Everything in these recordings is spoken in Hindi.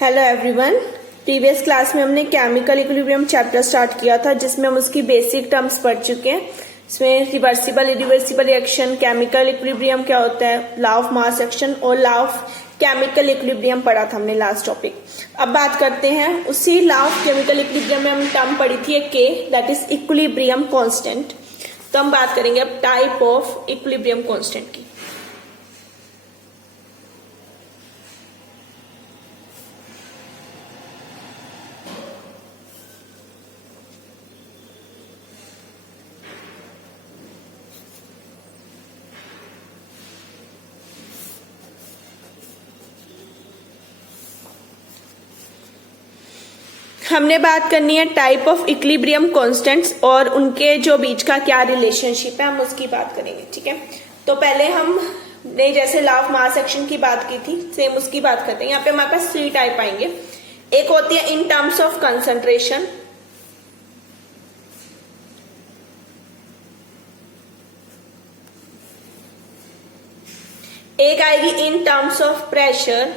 Hello everyone. प्रीवियस क्लास में हमने केमिकल इक्विलिब्रियम चैप्टर स्टार्ट किया था, जिसमें हम उसकी बेसिक टर्म्स पढ़ चुके हैं। इसमें reversible irreversible reaction, chemical equilibrium क्या होता है, लॉ ऑफ मास एक्शन और लॉ ऑफ केमिकल इक्विलिब्रियम पढ़ा था हमने लास्ट टॉपिक। अब बात करते हैं उसी लॉ ऑफ केमिकल इक्विलिब्रियम में हम टर्म पढ़ी थी एक के, दैट इज इक्विलिब्रियम कांस्टेंट। तो हम बात करेंगे अब टाइप ऑफ इक्विलिब्रियम कांस्टेंट की। हमने बात करनी है टाइप ऑफ इक्विलिब्रियम कांस्टेंट्स और उनके जो बीच का क्या रिलेशनशिप है, हम उसकी बात करेंगे। ठीक है, तो पहले हमने जैसे लॉ ऑफ मास एक्शन की बात की थी, सेम उसकी बात करते हैं। यहाँ पे हमारे पास 3 टाइप आएंगे। एक होती है इन टर्म्स ऑफ कंसंट्रेशन, एक आएगी इन टर्म्स ऑफ प्रेशर,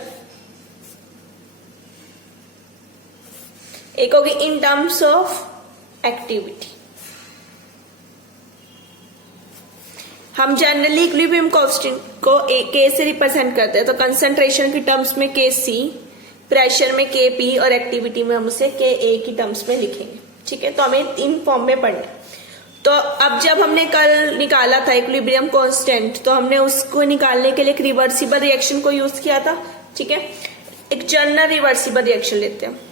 एक होगी इन टर्म्स ऑफ एक्टिविटी। हम जनरली इक्विलिब्रियम कांस्टेंट को के से रिप्रेजेंट करते हैं, तो कंसंट्रेशन की टर्म्स में के सी, प्रेशर में के पी और एक्टिविटी में हम उसे के ए की टर्म्स में लिखेंगे। ठीक है, तो हमें इन फॉर्म में पढ़ना है। तो अब जब हमने कल निकाला था इक्विलिब्रियम कांस्टेंट, तो हमने उसको निकालने के लिए एक रिवर्सिबल रिएक्शन को यूज किया था। ठीक है, एक जनरल रिवर्सिबल रिएक्शन लेते हैं।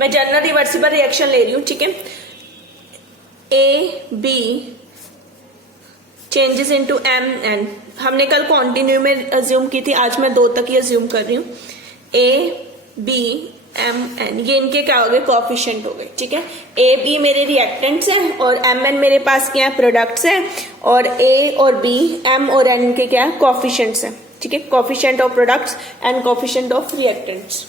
मैं जनरल रिवर्सिबल रिएक्शन ले रही हूं। ठीक है, A B changes into M N. हमने कल कॉन्टिन्यू में अज्यूम की थी, आज मैं 2 तक ही अज्यूम कर रही हूं। ए बी एम एन, ये इनके क्या हो गए, कोएफिशिएंट हो गए। ठीक है, ए बी मेरे रिएक्टेंट्स हैं और एम एन मेरे पास क्या है, प्रोडक्ट्स हैं। और ए और बी, एम और एन के क्या है, कोएफिशिएंट्स हैं। ठीक है, coefficient of products and coefficient of reactants.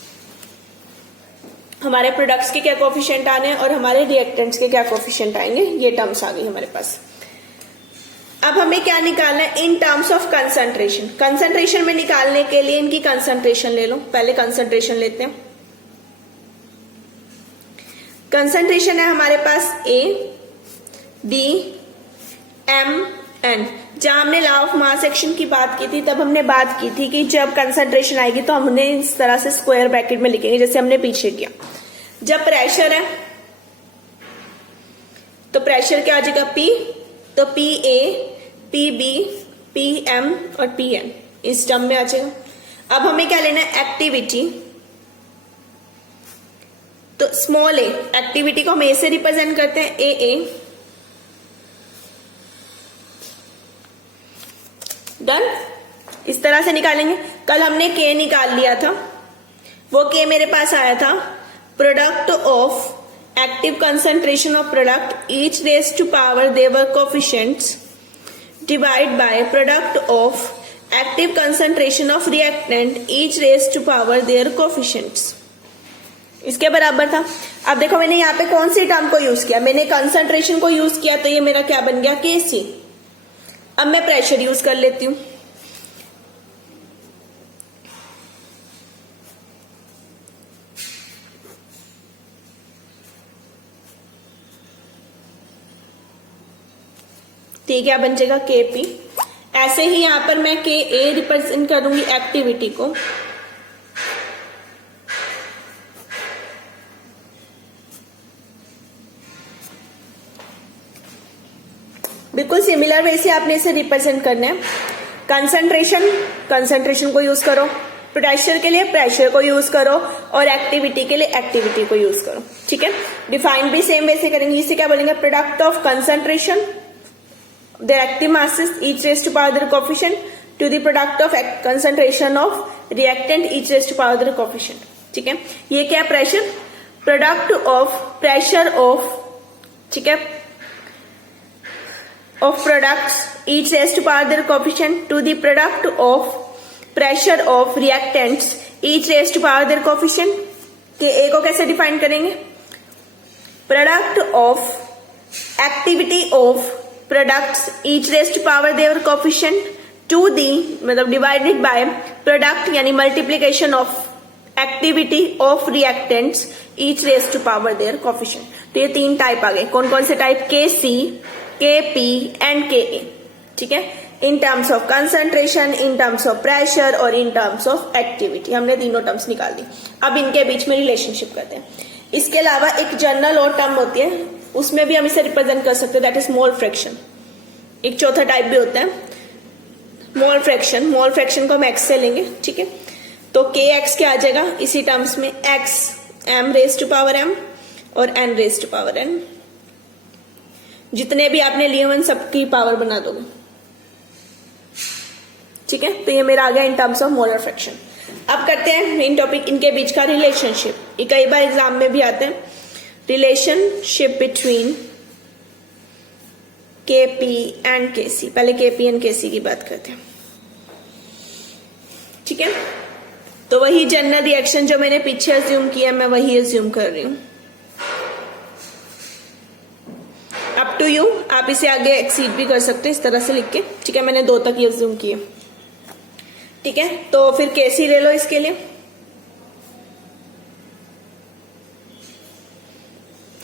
हमारे प्रोडक्ट्स के क्या कोएफिशिएंट आने हैं और हमारे रिएक्टेंट्स के क्या कोएफिशिएंट आएंगे, ये टर्म्स आ गई हमारे पास। अब हमें क्या निकालना है, in terms of concentration. Concentration में निकालने के लिए इनकी कंसंट्रेशन ले लो। पहले कंसंट्रेशन लेते हैं। कंसंट्रेशन है हमारे पास ए बी एम एन। जहां हमने लॉ ऑफ मास एक्शन की बात की थी, तब हमने बात की थी कि जब कंसंट्रेशन आएगी तो हमने इस तरह से स्क्वायर ब्रैकेट में लिखेंगे, जैसे हमने पीछे किया। जब प्रेशर है तो प्रेशर क्या आ जाएगा, पी, तो P A, P B, P M और पी एन इस टर्म में आ जाएगा। अब हमें क्या लेना है, एक्टिविटी। तो स्मॉल ए, एक्टिविटी को हम ए से रिप्रेजेंट करते हैं, ए डन। इस तरह से निकालेंगे। कल हमने के निकाल लिया था, वो के मेरे पास आया था product of active concentration of product each raise to power their coefficients divide by product of active concentration of reactant each raise to power their coefficients, इसके बराबर था। अब देखो मैंने यहाँ पे कौन सी टर्म को यूज किया, मैंने कंसंट्रेशन को यूज किया, तो ये मेरा क्या बन गया, के सी। अब मैं प्रेशर यूज कर लेती हूं। ठीक है, बन जाएगा के पी। ऐसे ही यहां पर मैं के ए रिप्रेजेंट करूंगी एक्टिविटी को। बिल्कुल सिमिलर वे से आपने इसे रिप्रेजेंट करना है। कंसंट्रेशन को यूज करो, प्रेशर के लिए प्रेशर को यूज करो और एक्टिविटी के लिए एक्टिविटी को यूज करो। ठीक है, डिफाइन भी सेम वे से करेंगे। इसे क्या बोलेंगे, product of concentration their active masses each raised to power their coefficient to the product of concentration of reactant each raised to power their coefficient। ठीक है, ये क्या pressure, product of pressure of, ठीक है, of products each raised to power their coefficient to the product of pressure of reactants each raised to power their coefficient। के ए को कैसे डिफाइन करेंगे, product of activity of products each raised to power their coefficient to the मतलब डिवाइडेड बाय प्रोडक्ट यानी multiplication of activity of reactants each raised to power their coefficient. तो ये 3 टाइप आ गए। कौन कौन से type? KC, KP and KA। ठीक है, in terms of concentration, in terms of pressure और इन टर्म्स ऑफ एक्टिविटी। हमने तीनों टर्म्स निकाल दी। अब इनके बीच में रिलेशनशिप करते हैं। इसके अलावा एक जनरल और टर्म होती है, उसमें भी हम इसे रिप्रेजेंट कर सकते हैं, दैट इज मोल फ्रैक्शन। एक चौथा टाइप भी होता है मोल फ्रैक्शन। मोल फ्रैक्शन को हम एक्स से लेंगे। ठीक है, तो KX क्या आ जाएगा इसी टर्म्स में? X M raise to power M और N raise to power N। जितने भी आपने लिए हुए सबकी पावर बना दोगे। ठीक है, तो ये मेरा आ गया इन टर्म्स ऑफ मोलर फ्रैक्शन। अब करते हैं मेन टॉपिक, इनके बीच का रिलेशनशिप। ये कई बार एग्जाम में भी आते हैं, relationship between KP and KC। पहले KP एंड KC की बात करते हैं। ठीक है, तो वही जनरल रिएक्शन जो मैंने पीछे अज्यूम किया मैं वही अज्यूम कर रही हूं। अप टू यू, आप इसे आगे एक्सीड भी कर सकते हैं इस तरह से लिख के। ठीक है, मैंने 2 तक ही अज्यूम किए। ठीक है, तो फिर KC ले लो इसके लिए।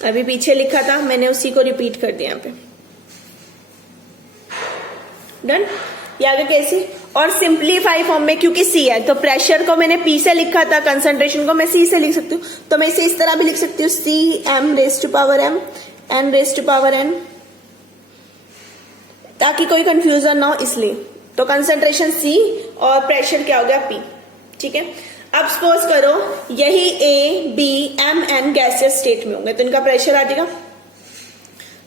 अभी पीछे लिखा था मैंने, उसी को रिपीट कर दिया यहाँ पे। डन, ये आगे KC। और सिंप्लीफाई फॉर्म में क्योंकि C है तो प्रेशर को मैंने P से लिखा था, कंसंट्रेशन को मैं C से लिख सकती हूँ। तो मैं इसे इस तरह भी लिख सकती हूँ, C M raise to power M N raise to power N, ताकि कोई कंफ्यूजन ना हो इसलिए। तो कंसंट्रेशन C और प्रेशर क्या हो गया P। ठीक है, अब सपोज करो यही A B M N gaseous state में होंगे तो इनका प्रेशर आ जाएगा।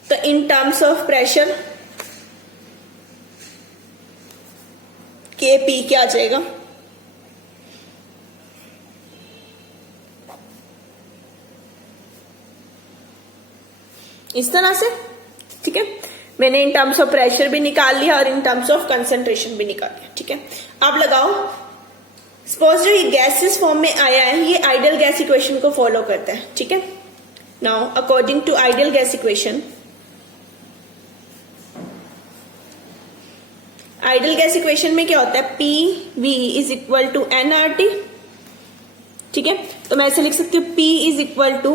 तो इन टर्म्स ऑफ प्रेशर KP क्या आ जाएगा? इस तरह से। ठीक है, मैंने इन टर्म्स ऑफ प्रेशर भी निकाल लिया और इन टर्म्स ऑफ कंसंट्रेशन भी निकाल लिया। ठीक है, अब लगाओ, सपोज जो ये गैसेस फॉर्म में आया है ये आइडियल गैस इक्वेशन को फॉलो करता है। ठीक है, now according to ideal gas equation, ideal gas equation में क्या होता है? PV is equal to NRT। ठीक है, तो मैं ऐसे लिख सकती हूँ P is equal to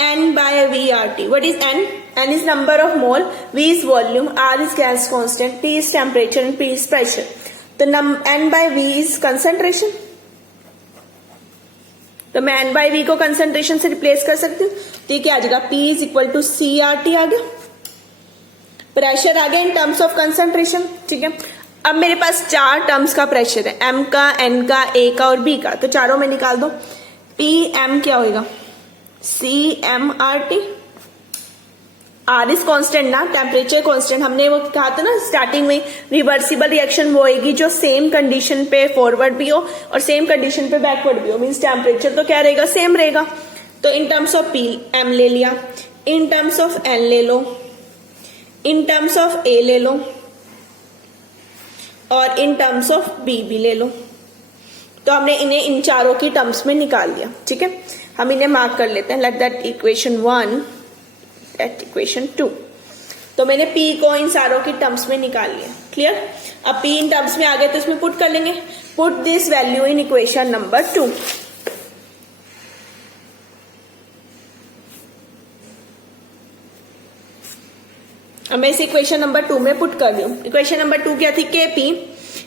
N by VRT। What is N? N is number of mole, V is volume, R is gas constant, T is temperature and P is pressure. तो N by V is concentration. तो मैं N बाय V को कंसंट्रेशन से रिप्लेस कर सकती हूँ। तो ये क्या आ जाएगा? P is equal to CRT आ गया। प्रेशर आ गया इन टर्म्स ऑफ कंसंट्रेशन। ठीक है, अब मेरे पास 4 टर्म्स का प्रेशर है, M का, N का, A का और B का। तो चारों में निकाल दो। PM क्या होगा? CMRT। R इज कांस्टेंट ना, टेम्परेचर कांस्टेंट। हमने वो कहा था ना स्टार्टिंग में, रिवर्सिबल रिएक्शन वो होगी जो सेम कंडीशन पे फॉरवर्ड भी हो और सेम कंडीशन पे बैकवर्ड भी हो। मीन्स टेम्परेचर तो क्या रहेगा? सेम रहेगा। तो इन टर्म्स ऑफ PM ले लिया, इन टर्म्स ऑफ N ले लो, इन टर्म्स ऑफ A ले लो और इन टर्म्स ऑफ B भी ले लो। तो हमने इन्हें इन चारों की टर्म्स में निकाल दिया। ठीक है, हम इन्हें मार्क कर लेते हैं। Let that equation 1 at equation 2। तो मैंने P को इन सारों की टर्म्स में निकाल लिया। क्लियर? अब P इन टर्म्स में आ गए तो इसमें पुट कर लेंगे। Put this value in equation number 2। अब मैं इस इक्वेशन नंबर 2 में पुट कर रही हूँ। इक्वेशन नंबर 2 क्या थी? KP।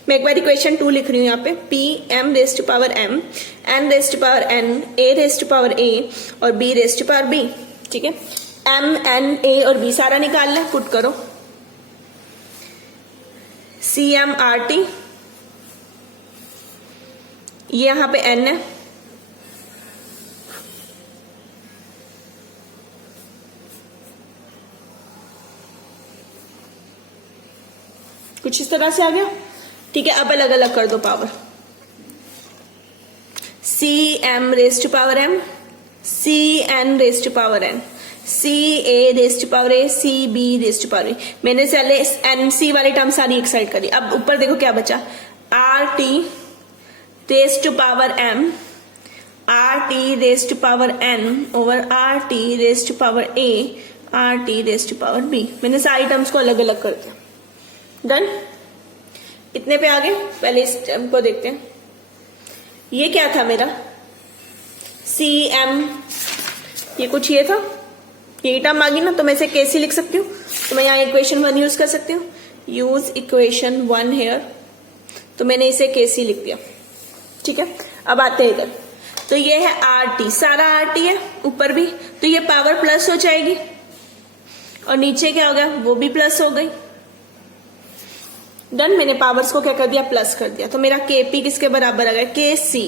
मैं एक बार इक्वेशन 2 लिख रही हूँ यहाँ पे। P M raise to power M, N raise to power N, A raise to power A और B raise to power B। ठीक है, M N A और B सारा निकालना है, पुट करो। CMRT, ये यहाँ पे N है, कुछ इस तरह से आ गया। ठीक है, अब अलग अलग कर दो power. CM raise to power M, CN raise to power N, CA raise to power A, CB raise to power B। मैंने पहले NC वाली टर्म सारी एक साइड करी। अब ऊपर देखो क्या बचा? RT raise to power M, RT raise to power N over RT raise to power A R T raise to power B. मैंने सारी टर्म्स को अलग अलग कर दिया। डन। इतने पे आगे पहले इस टर्म को देखते हैं। ये क्या था मेरा सी एम, ये कुछ ये था, ये टर्म आ गई ना, तो मैं इसे कैसे लिख सकती हूँ, तो मैं यहाँ इक्वेशन 1 यूज कर सकती हूँ। यूज इक्वेशन 1 हेयर, तो मैंने इसे कैसे लिख दिया। ठीक है, अब आते हैं इधर। तो ये है आर टी, सारा आर टी है ऊपर भी, तो ये पावर प्लस हो जाएगी और नीचे क्या हो गया, वो भी प्लस हो गई। डन। मैंने पावर्स को क्या कर दिया, प्लस कर दिया। तो मेरा केपी किसके बराबर आ गया, के सी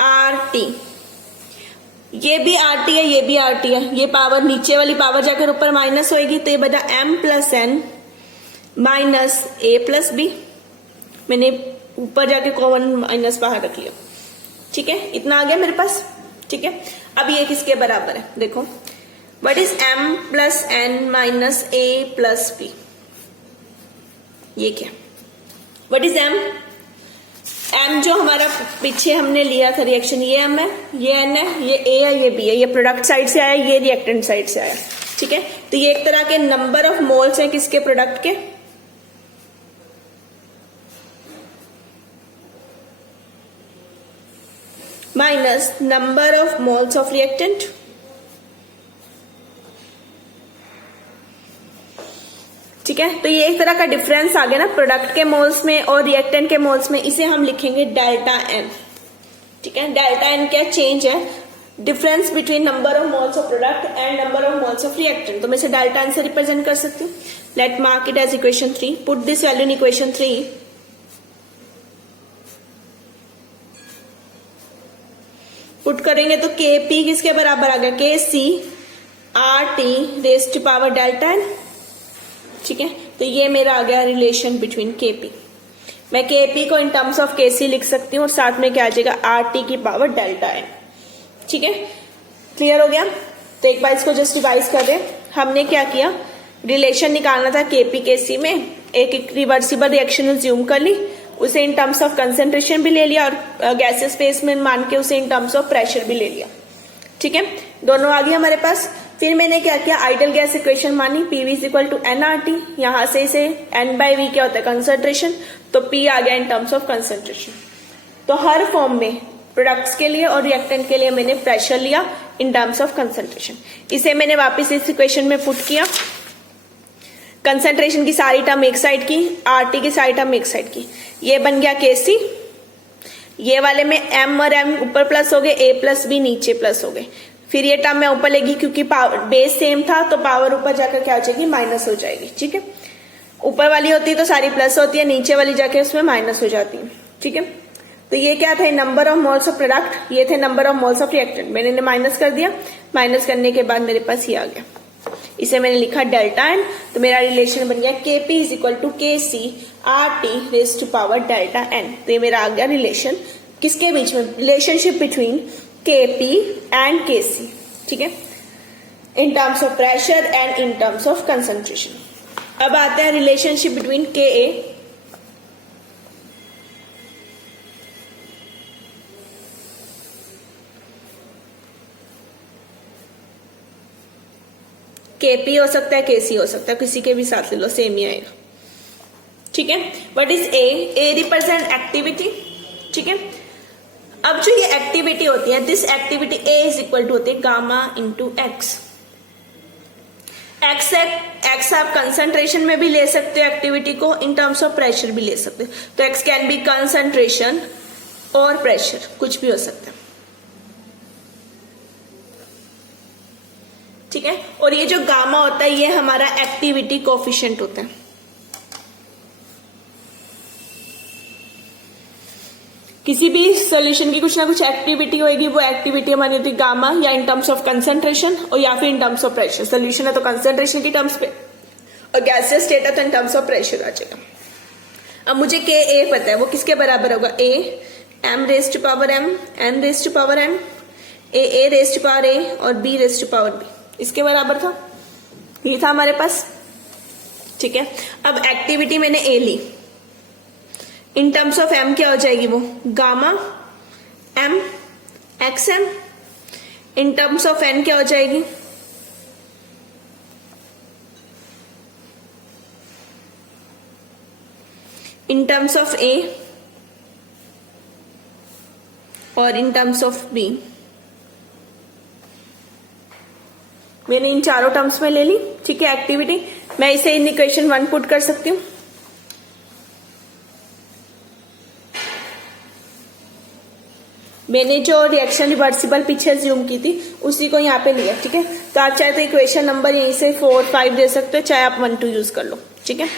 आर टी। ये भी आर टी है, ये भी आर टी है। ये पावर नीचे वाली पावर जाकर ऊपर माइनस होएगी, तो ये बता M plus N minus A plus B. मैंने ऊपर जाके कॉमन माइनस बाहर रख लिया। ठीक है, इतना आ गया मेरे पास। ठीक है, अब ये किसके बराबर है, देखो what is M plus N minus A plus B. ये क्या, व्हाट इज एम, एम जो हमारा पीछे हमने लिया था रिएक्शन, ये एम है, ये एन है, ये ए है, ये बी है। ये प्रोडक्ट साइड से आया, ये रिएक्टेंट साइड से आया। ठीक है, तो ये एक तरह के नंबर ऑफ मोल्स हैं किसके, प्रोडक्ट के। Minus number of moles of reactant. ठीक है, तो ये एक तरह का डिफरेंस आ गया ना प्रोडक्ट के मोल्स में और रिएक्टेंट के मोल्स में। इसे हम लिखेंगे डेल्टा एन। ठीक है, डेल्टा एन क्या चेंज है, difference between number of moles of product and number of moles of reactant. तो मैं इसे डेल्टा एन से रिप्रेजेंट कर सकती हूँ। Let mark it as equation 3। Put this value in equation 3। Put करेंगे तो के पी किसके बराबर आ गया, K C R T raise to power delta N. ठीक है, तो ये मेरा आ गया रिलेशन बिटवीन केपी। मैं केपी को इन टर्म्स ऑफ केसी लिख सकती हूँ और साथ में क्या आ जाएगा, आर टी की पावर डेल्टा एन। ठीक है, क्लियर हो गया। तो एक बार इसको जस्ट रिवाइज कर रहे हैं। हमने क्या किया, रिलेशन निकालना था केपी केसी में, एक रिवर्सिबल रिएक्शन ज्यूम कर ली, उसे इन टर्म्स ऑफ कंसेंट्रेशन भी ले लिया और गैसेस स्पेस में मान के उसे इन टर्म्स ऑफ प्रेशर भी ले लिया। ठीक है, दोनों आ गई हमारे पास। फिर मैंने क्या किया, आइडियल गैस इक्वेशन मानी, PV is equal to NRT. यहां से इसे एन बाई वी क्या होता है, कंसंट्रेशन, तो पी आ गया इन टर्म्स ऑफ कंसंट्रेशन। तो हर फॉर्म में प्रोडक्ट्स के लिए और रिएक्टेंट के लिए मैंने प्रेशर लिया इन टर्म्स ऑफ कंसंट्रेशन। इसे मैंने वापस इस इक्वेशन में पुट किया। कंसंट्रेशन की सारी टर्म एक साइड की, आरटी की सारी टर्म एक साइड की। ये बन गया केसी। ये वाले में एम और एम ऊपर प्लस हो गए, ए प्लस बी नीचे प्लस हो गए। फिर ये टर्म मैं ऊपर लेगी क्योंकि पावर बेस सेम था, तो पावर ऊपर जाकर क्या हो जाएगी, माइनस हो जाएगी। ठीक है, ऊपर वाली होती है तो सारी प्लस होती है, नीचे वाली जाके उसमें माइनस हो जाती है। ठीक है, तो ये क्या थे, number of moles of product, ये थे number of moles of reactant. मैंने इन्हें माइनस कर दिया, माइनस करने के बाद मेरे पास ये आ गया, इसे मैंने लिखा डेल्टा एन। तो मेरा रिलेशन बन गया KP is equal to K C R T raise to power delta N. तो ये मेरा आ गया रिलेशन किसके बीच में, relationship between KP and KC. ठीक है, in terms of pressure and in terms of concentration. अब आते हैं रिलेशनशिप बिटवीन के ए केपी हो सकता है, केसी हो सकता है, किसी के भी साथ ले लो, सेम ही आएगा। ठीक है, what is A represent activity. ठीक है, अब जो ये एक्टिविटी होती है, this activity A is equal to होती है गामा इंटू एक्स। एक्स आप कंसंट्रेशन में भी ले सकते हो एक्टिविटी को, इन टर्म्स ऑफ प्रेशर भी ले सकते हो। तो एक्स कैन बी कंसंट्रेशन और प्रेशर, कुछ भी हो सकता है। ठीक है, और ये जो गामा होता है ये हमारा एक्टिविटी कोफिशिएंट होता है। किसी भी सोल्यूशन की कुछ ना कुछ एक्टिविटी होगी, वो एक्टिविटी हमारी होती है गामा, या इन टर्म्स ऑफ कंसंट्रेशन और या फिर इन टर्म्स ऑफ प्रेशर। सोल्यूशन है तो कंसंट्रेशन की टर्म्स पे और गैसियस स्टेट है तो इन टर्म्स ऑफ प्रेशर आ जाएगा। अब मुझे के ए पता है, वो किसके बराबर होगा, A M raise to power M, N raise to power N, A raise to power A और B raise to power B, इसके बराबर था, ये था हमारे पास। ठीक है, अब एक्टिविटी मैंने ए ली, इन टर्म्स ऑफ एम क्या हो जाएगी, वो gamma M X M, in terms of N क्या हो जाएगी, इन टर्म्स ऑफ ए और इन टर्म्स ऑफ बी। मैंने इन चारों टर्म्स में ले ली, ठीक है, एक्टिविटी। मैं इसे इन इक्वेशन 1 पुट कर सकती हूं। मैंने जो रिएक्शन रिवर्सिबल पीछे ज्यूम की थी उसी को यहाँ पे लिया, ठीक है। तो आप चाहे तो इक्वेशन नंबर यहीं से 4, 5 दे सकते हो, चाहे आप 1, 2 यूज कर लो, ठीक है।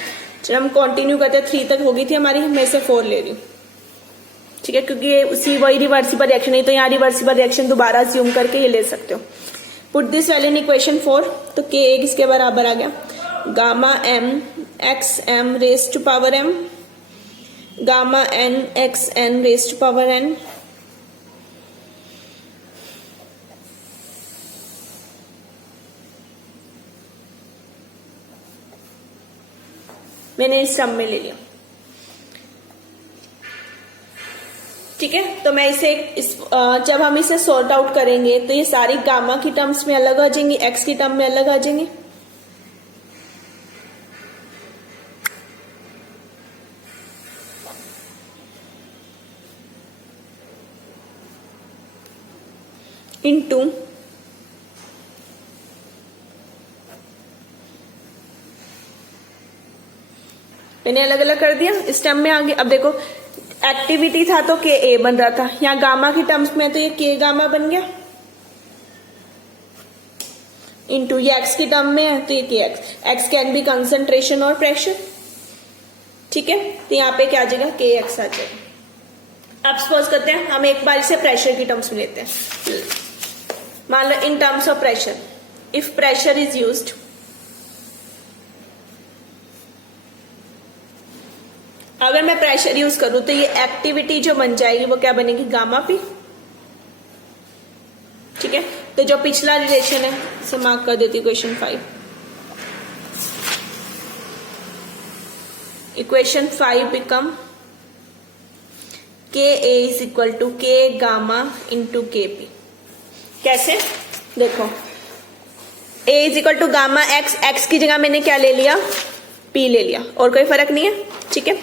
चलो हम कंटिन्यू करते हैं। 3 तक हो गई थी हमारी, मैं इसे 4 ले रही हूँ, ठीक है, क्योंकि उसी वही रिवर्सिबल रिएक्शन है, तो यहाँ रिवर्सिबल रिएक्शन दोबारा ज्यूम करके ये ले सकते हो। Put this value in equation 4, तो के ए किसके बराबर आ गया, gamma M X M raise to power M, gamma N X N raise to power N, मैंने इस टर्म में ले लिया, ठीक है। तो मैं इसे जब हम इसे सॉर्ट आउट करेंगे तो ये सारी गामा की टर्म्स में अलग आ जाएंगी, एक्स की टर्म में अलग आ जाएंगी। इनटू मैंने अलग अलग कर दिया, इस टर्म में आगे। अब देखो एक्टिविटी था तो के ए बन रहा था, यहाँ गामा की टर्म्स में तो ये के गामा बन गया, इनटू ये एक्स की टर्म में है तो ये के x. X can be concentration और प्रेशर, ठीक है। तो यहाँ पे क्या आ जाएगा, के एक्स आ जाएगा। अब सपोज करते हैं हम एक बार इसे प्रेशर की टर्म्स में लेते हैं। मान लो in terms of pressure, if pressure is used, अगर मैं प्रेशर यूज करूं तो ये एक्टिविटी जो बन जाएगी वो क्या बनेगी, गामा पी, ठीक है। तो जो पिछला रिलेशन है इसे मार्क कर देती हूँ, equation 5। Equation 5 become K A is equal to K gamma into K P. कैसे, देखो A is equal to gamma X, X की जगह मैंने क्या ले लिया, पी ले लिया, और कोई फर्क नहीं है, ठीक है।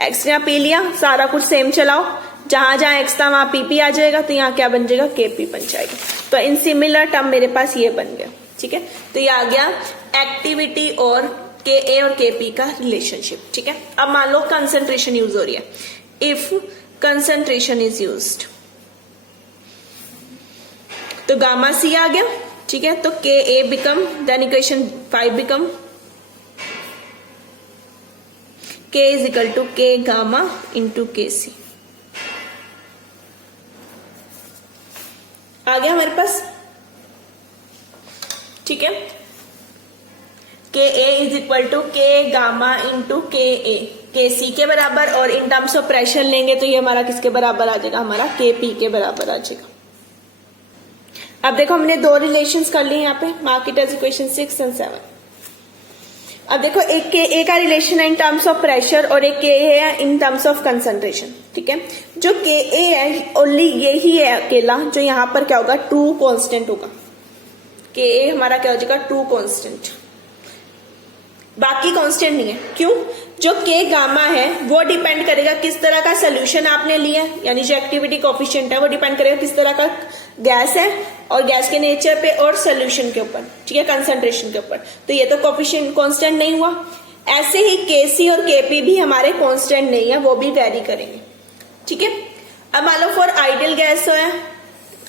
एक्स यहाँ पी लिया, सारा कुछ सेम चलाओ, जहां जहां एक्स था वहां पी आ जाएगा, तो यहाँ क्या बन जाएगा, के पी बन जाएगा। तो इन सिमिलर टर्म मेरे पास ये बन गया, ठीक है। तो ये आ गया एक्टिविटी और के ए और के पी का रिलेशनशिप, ठीक है। अब मान लो कंसंट्रेशन यूज हो रही है, इफ कंसंट्रेशन इज यूज्ड तो गामा सी आ गया, ठीक है। तो K A become, then equation 5 become K is equal to K gamma into K C. आ गया हमारे पास, ठीक है। K A is equal to K gamma into K A, के सी के बराबर, और इन टर्म्स ऑफ प्रेशर लेंगे तो ये हमारा किसके बराबर आ जाएगा, हमारा के पी के बराबर आ जाएगा। अब देखो हमने 2 रिलेशंस कर लिए यहाँ पे, mark it as equation 6 and 7। अब देखो एक के ए का रिलेशन है इन टर्म्स ऑफ प्रेशर और एक के ए है इन टर्म्स ऑफ कंसंट्रेशन, ठीक है। जो के ए है ओनली ये ही है अकेला जो यहाँ पर क्या होगा, ट्रू कांस्टेंट होगा। के ए हमारा क्या हो जाएगा, ट्रू कांस्टेंट, बाकी कांस्टेंट नहीं है। क्यों, जो के गामा है वो डिपेंड करेगा किस तरह का सोल्यूशन आपने लिया, यानी जो एक्टिविटी कोफिशिएंट है वो डिपेंड करेगा किस तरह का गैस है, और गैस के नेचर पे और सोल्यूशन के ऊपर, ठीक है, कंसंट्रेशन के ऊपर। तो ये तो कोफिशिएंट कांस्टेंट नहीं हुआ। ऐसे ही के सी और के पी भी हमारे कांस्टेंट नहीं है, वो भी वेरी करेंगे, ठीक है। अब मान लो फॉर आइडियल गैस है,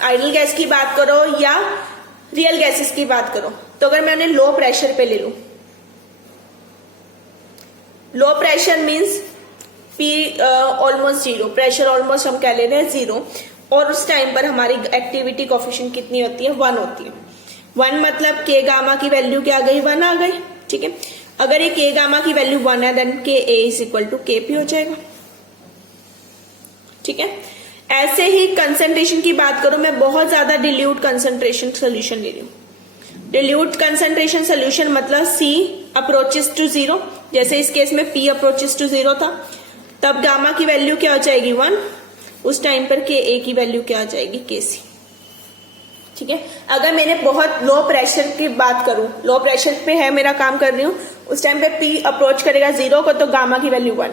आइडियल गैस की बात करो या रियल गैसेस की बात करो, तो अगर मैं उन्हें लो प्रेशर पे ले लूं, low pressure means P almost zero, pressure almost हम कह ले रहे हैं जीरो, और उस टाइम पर हमारी एक्टिविटी कोफिशिएंट कितनी होती है, 1 होती है। 1 मतलब के गामा की वैल्यू क्या आ गई, 1 आ गई, ठीक है। अगर ये के गामा की वैल्यू 1 है देन के ए इज इक्वल टू के पी हो जाएगा, ठीक है। ऐसे ही कंसंट्रेशन की बात करूं, मैं बहुत ज्यादा डिल्यूट कंसंट्रेशन सोल्यूशन ले रही हूं। डिल्यूट कंसंट्रेशन सोल्यूशन मतलब सी अप्रोचेस टू 0, जैसे इस केस में पी अप्रोचेस टू 0 था, तब गामा की वैल्यू क्या हो जाएगी, 1। उस टाइम पर के ए की वैल्यू क्या आ जाएगी, के सी, ठीक है। अगर मैंने बहुत लो प्रेशर की बात करूं, लो प्रेशर पे है मेरा काम कर रही हूं, उस टाइम पे पी अप्रोच करेगा 0 को, तो गामा की वैल्यू 1।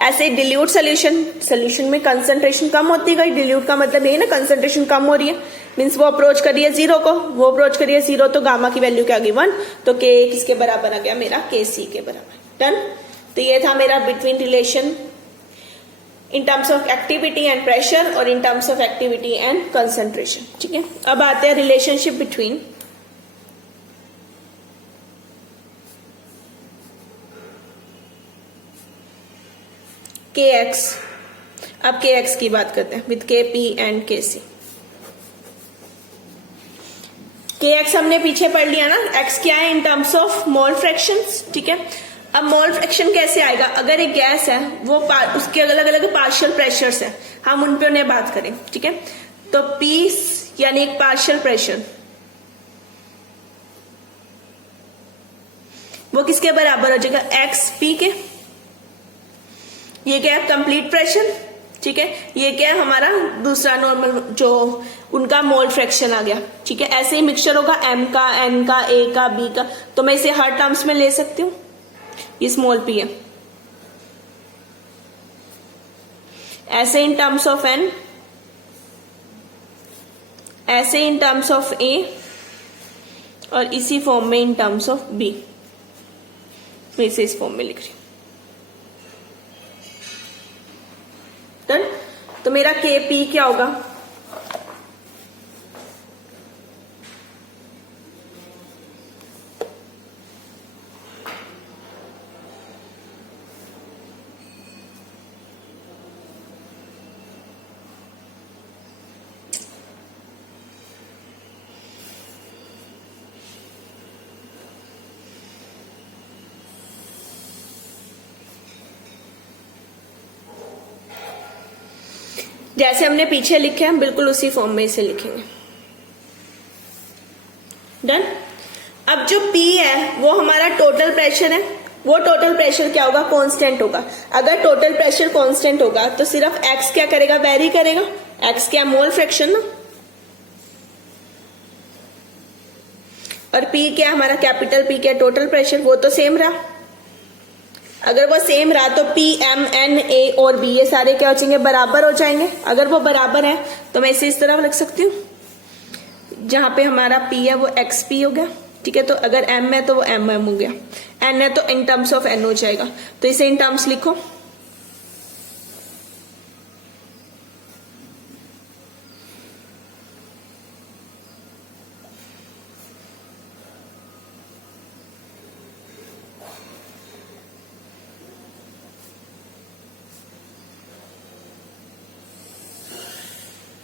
ऐसे डिल्यूट सोल्यूशन में कंसंट्रेशन कम होती गई। डिल्यूट का मतलब ये ना कंसंट्रेशन कम हो रही है, मीन्स वो अप्रोच करिए 0 को, वो अप्रोच करिए 0, तो गामा की वैल्यू क्या आ गई 1, तो के किसके बराबर आ गया मेरा, के सी के बराबर। डन। तो ये था मेरा between relation in terms of activity and pressure और in terms of activity and concentration. ठीक है, अब आते हैं रिलेशनशिप बिटवीन के एक्स। अब के एक्स की बात करते हैं विद के पी एंड के सी। के एक्स हमने पीछे पढ़ लिया ना, एक्स क्या है in terms of mole fractions. ठीक है, अब मोल फ्रैक्शन कैसे आएगा, अगर एक गैस है वो उसके अलग अलग पार्शियल प्रेशर्स है, हम उन पे उन्हें बात करें। ठीक है, तो पी यानी एक पार्शियल प्रेशर, वो किसके बराबर हो जाएगा, एक्स पी के। ये क्या है, कंप्लीट प्रेशर। ठीक है, ये क्या है हमारा दूसरा नॉर्मल जो उनका मोल फ्रैक्शन आ गया। ठीक है, ऐसे ही मिक्सचर होगा एम का, एन का, ए का, बी का, तो मैं इसे हर टर्म्स में ले सकती हूँ। ये स्मॉल पी है, ऐसे इन टर्म्स ऑफ एन, ऐसे इन टर्म्स ऑफ ए, और इसी फॉर्म में इन टर्म्स ऑफ बी। मैं इसे इस फॉर्म में लिख रही हूं। तो मेरा के पी क्या होगा, जैसे हमने पीछे लिखे हम बिल्कुल उसी फॉर्म में इसे लिखेंगे। डन। अब जो P है वो हमारा टोटल प्रेशर है, वो टोटल प्रेशर क्या होगा, कांस्टेंट होगा। अगर टोटल प्रेशर कांस्टेंट होगा तो सिर्फ X क्या करेगा, वेरी करेगा। X क्या, मोल फ्रैक्शन ना, और P क्या हमारा कैपिटल P क्या, टोटल प्रेशर, वो तो सेम रहा। अगर वो सेम रहा तो P, M, N, A और B ये सारे क्या हो जाएंगे, बराबर हो जाएंगे। अगर वो बराबर है तो मैं इसे इस तरह लिख सकती हूँ, जहां पे हमारा P है वो XP हो गया। ठीक है, तो अगर M है तो वो MM हो गया, N है तो इन टर्म्स ऑफ N हो जाएगा। तो इसे इन टर्म्स लिखो,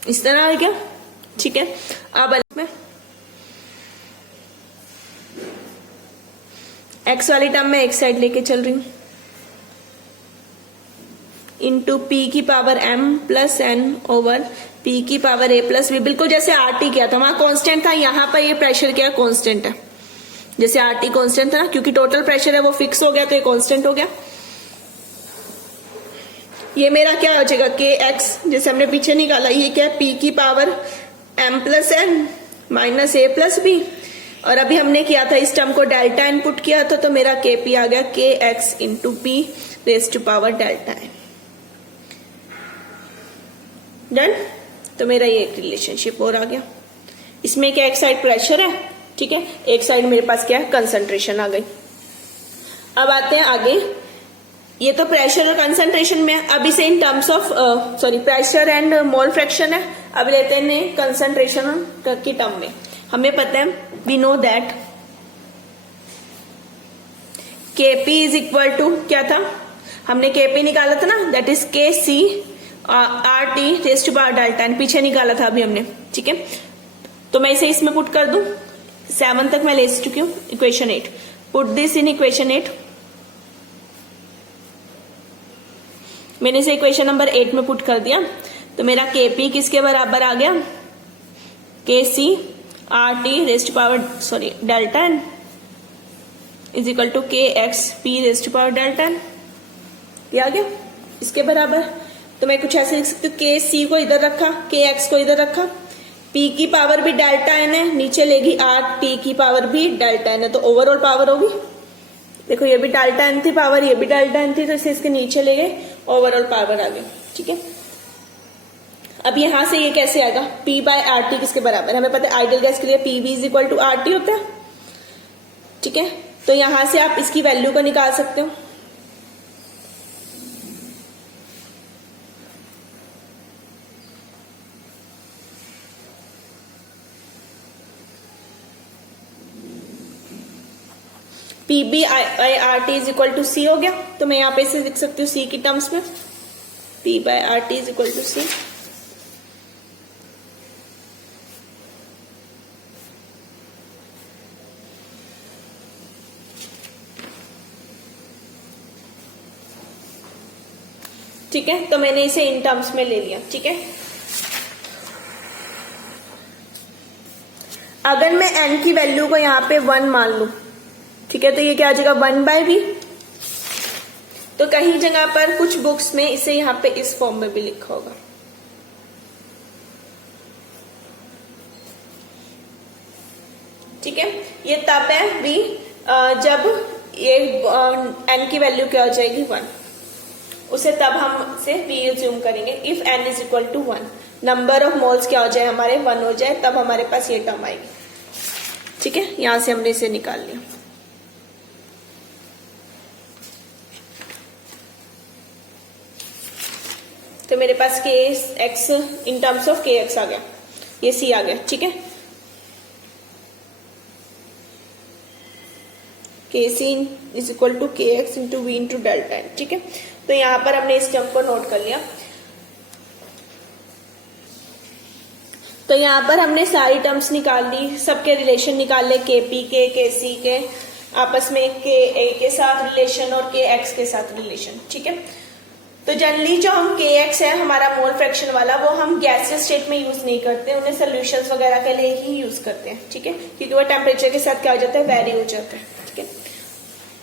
इस तरह आ गया। ठीक है, अब में एक्स वाली टर्म में एक साइड लेके चल रही हूं, इंटू पी की power M plus N over P की पावर ए प्लस बी, बिल्कुल जैसे आर टी किया था, वहां कांस्टेंट था, यहां पर ये प्रेशर क्या कांस्टेंट है, जैसे आर टी कांस्टेंट था ना, क्योंकि टोटल प्रेशर है वो फिक्स हो गया तो ये कांस्टेंट हो गया। ये मेरा क्या हो जाएगा, के एक्स, जैसे हमने पीछे निकाला, ये क्या है, पी की power M plus N minus A plus B, और अभी हमने किया था इस टर्म को डेल्टा इनपुट किया था, तो मेरा के पी आ गया K X into P raise to power delta N. Done. तो मेरा ये एक रिलेशनशिप और आ गया। इसमें क्या, एक साइड प्रेशर है, ठीक है, एक साइड मेरे पास क्या है, कंसंट्रेशन आ गई। अब आते हैं आगे, ये तो प्रेशर और कंसंट्रेशन में है। अब इसे इन terms of pressure and mole fraction है, अब लेते हैं कंसंट्रेशन की टर्म में। हमें पता है, we know that Kp is equal to क्या था, हमने Kp निकाला था ना, that is Kc R T raise to power delta N, पीछे निकाला था अभी हमने। ठीक है, तो मैं इसे इसमें पुट कर दूं, 7 तक मैं ले चुकी हूं, equation 8, put this in equation 8। मैंने इसे इक्वेशन नंबर 8 में पुट कर दिया, तो मेरा Kp किसके बराबर आ गया, Kc R T raise to power delta N is equal to K X P raise to power delta N, ये आ गया इसके बराबर। तो मैं कुछ ऐसे लिख सकती हूँ, के सी को इधर रखा, के एक्स को इधर रखा, पी की पावर भी डेल्टा एन है, नीचे लेगी आर टी की पावर भी डेल्टा एन है, तो ओवरऑल पावर होगी, देखो ये भी डेल्टा एन थी पावर, ये भी डेल्टा एन थी, तो इसे इसके नीचे ले गए, ओवरऑल पावर आ गया। ठीक है, अब यहां से ये कैसे आएगा, P बाय आर टी किसके बराबर है, हमें पता है आइडियल गैस के लिए PV is equal to RT होता है। ठीक है, तो यहां से आप इसकी वैल्यू को निकाल सकते हो। PB by RT is equal to C हो गया, तो मैं यहां पे इसे लिख सकती हूँ C की टर्म्स में, P by RT is equal to C। ठीक है, तो मैंने इसे इन टर्म्स में ले लिया। ठीक है, अगर मैं n की वैल्यू को यहां पे 1 मान लू, ठीक है, तो ये क्या आ जाएगा 1/v। तो कहीं जगह पर कुछ बुक्स में इसे यहां पे इस फॉर्म में भी लिखा होगा। ठीक है, ये तब है v जब ये n की वैल्यू क्या हो जाएगी 1, उसे तब हम से v एज्यूम करेंगे if n is equal to 1, number of moles क्या हो जाए हमारे 1 हो जाए, तब हमारे पास ये टर्म आएगी। ठीक है, यहां से हमने इसे निकाल लिया। तो मेरे पास kx in terms of kx आ गया, ये c आ गया। ठीक है, kc is equal to kx into v into delta n। ठीक है, तो यहां पर हमने इस टर्म को नोट कर लिया। तो यहां पर हमने सारी टर्म्स निकाल ली, सबके रिलेशन निकाल ले, kp के, kc के, आपस में ka के साथ रिलेशन और kx के साथ रिलेशन। ठीक है, तो जनरली जो हम kx है हमारा मोल फ्रैक्शन वाला, वो हम गैसियस स्टेट में यूज नहीं करते, उन्हें सोल्यूशंस वगैरह के लिए ही यूज करते हैं। ठीक है, क्योंकि वो टेम्परेचर के साथ क्या हो जाता है, वेरी हो जाता है। ठीक है,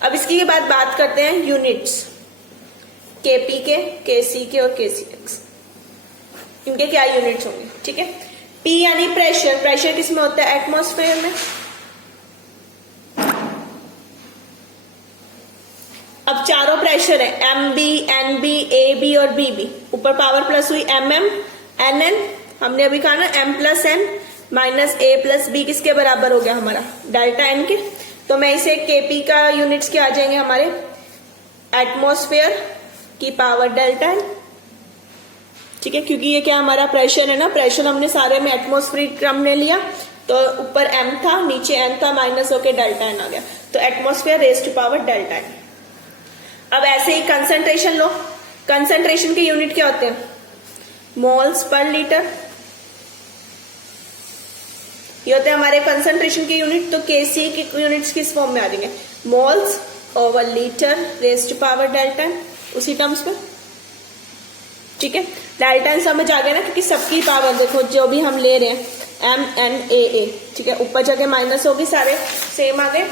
अब इसकी बाद बात करते हैं यूनिट्स, kp के, kc के और kcx, इनके क्या यूनिट्स होंगे। ठीक है, P यानी प्रेशर, प्रेशर किस में होता है, एटमॉस्फेयर में। अब चारों प्रेशर है, MB, NB, AB और BB, ऊपर पावर प्लस हुई MM, NN, हमने अभी कहा ना M plus N minus A plus B किसके बराबर हो गया हमारा, डेल्टा N के। तो मैं इसे KP का यूनिट्स क्या आ जाएंगे हमारे, एटमॉस्फेयर की पावर डेल्टा N। ठीक है, क्योंकि ये क्या हमारा प्रेशर है ना, प्रेशर हमने सारे में एटमॉस्फेरिक क्रम में लिया, तो ऊपर M था नीचे N था, माइनस होके डेल्टा N आ गया, तो atmosphere raise to power delta N। अब ऐसे ही कंसंट्रेशन लो, कंसंट्रेशन के यूनिट क्या होते हैं, मोल्स पर लीटर, ये होते हैं हमारे कंसंट्रेशन के यूनिट। तो Kc की यूनिट्स किस फॉर्म में आ जाएंगे, moles over litre raise to power delta N, उसी टर्म्स में। ठीक है, डेल्टा N समझ आ गया ना, क्योंकि सबकी पावर देखो जो भी हम ले रहे हैं MNAA, ठीक है, ऊपर जगह माइनस होगी, सारे सेम आ गए,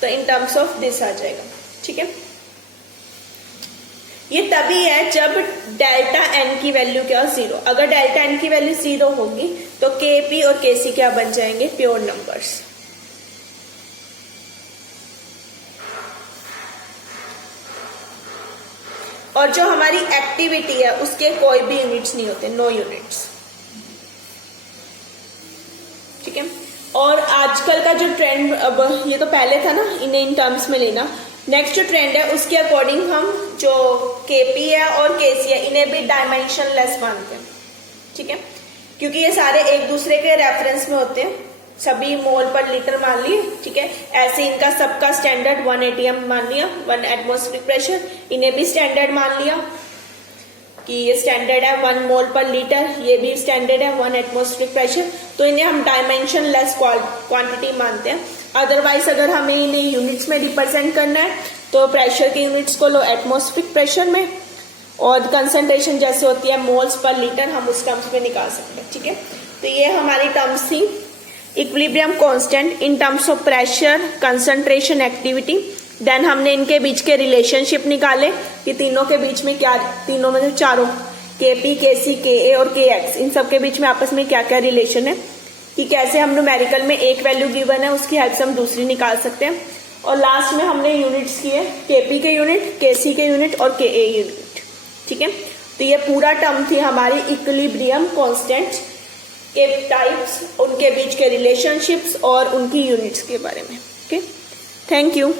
तो इन टर्म्स ऑफ दिस आ जाएगा। ठीक है, ये तभी है जब डेल्टा N की वैल्यू क्या हो, 0। अगर डेल्टा N की वैल्यू 0 होगी तो Kp और Kc क्या बन जाएंगे, प्योर नंबर्स। और जो हमारी एक्टिविटी है उसके कोई भी यूनिट्स नहीं होते, नो यूनिट्स। ठीक है, और आजकल का जो ट्रेंड, अब ये तो पहले था ना, इन्हें इन टर्म्स में लेना, नेक्स्ट जो ट्रेंड है उसके अकॉर्डिंग हम जो Kp है और Kc है इन्हें भी डायमेंशन लेस मानते हैं। ठीक है, क्योंकि ये सारे एक दूसरे के रेफरेंस में होते हैं, सभी मोल पर लीटर मान लिए। ठीक है, ऐसे इनका सबका स्टैंडर्ड 1 ATM मान लिया, 1 एटमॉस्फेरिक प्रेशर, इन्हें भी स्टैंडर्ड मान लिया कि ये स्टैंडर्ड है 1 मोल पर लीटर, ये भी स्टैंडर्ड है 1 एटमॉस्फेरिक प्रेशर, तो इन्हें हम डायमेंशन लेस क्वांटिटी मानते हैं। अदरवाइज अगर हमें इन्हें यूनिट्स में रिप्रेजेंट करना है तो प्रेशर के यूनिट्स को लो एटमॉस्फेरिक प्रेशर में, और कंसंट्रेशन जैसे होती है मोल्स पर लीटर, हम उस टर्म्स में निकाल सकते हैं। ठीक है, तो ये हमारी टर्म्स थी, equilibrium constant in terms of pressure, concentration, activity. Then हमने इनके बीच के रिलेशनशिप निकाले कि तीनों के बीच में क्या, तीनों में चारों Kp, Kc, Ka और Kx, इन सब के बीच में आपस में क्या क्या रिलेशन है, कि कैसे हम न्यूमेरिकल में एक वैल्यू गिवन है उसकी हेल्प से हम दूसरी निकाल सकते हैं। और लास्ट में हमने यूनिट्स किए, Kp के यूनिट, Kc के यूनिट और Ka यूनिट। ठीक है। तो ये पूरा टर्म थी हमारी इक्विलिब्रियम कांस्टेंट के टाइप्स, उनके बीच के रिलेशनशिप्स और उनकी यूनिट्स के बारे में। Okay, thank you.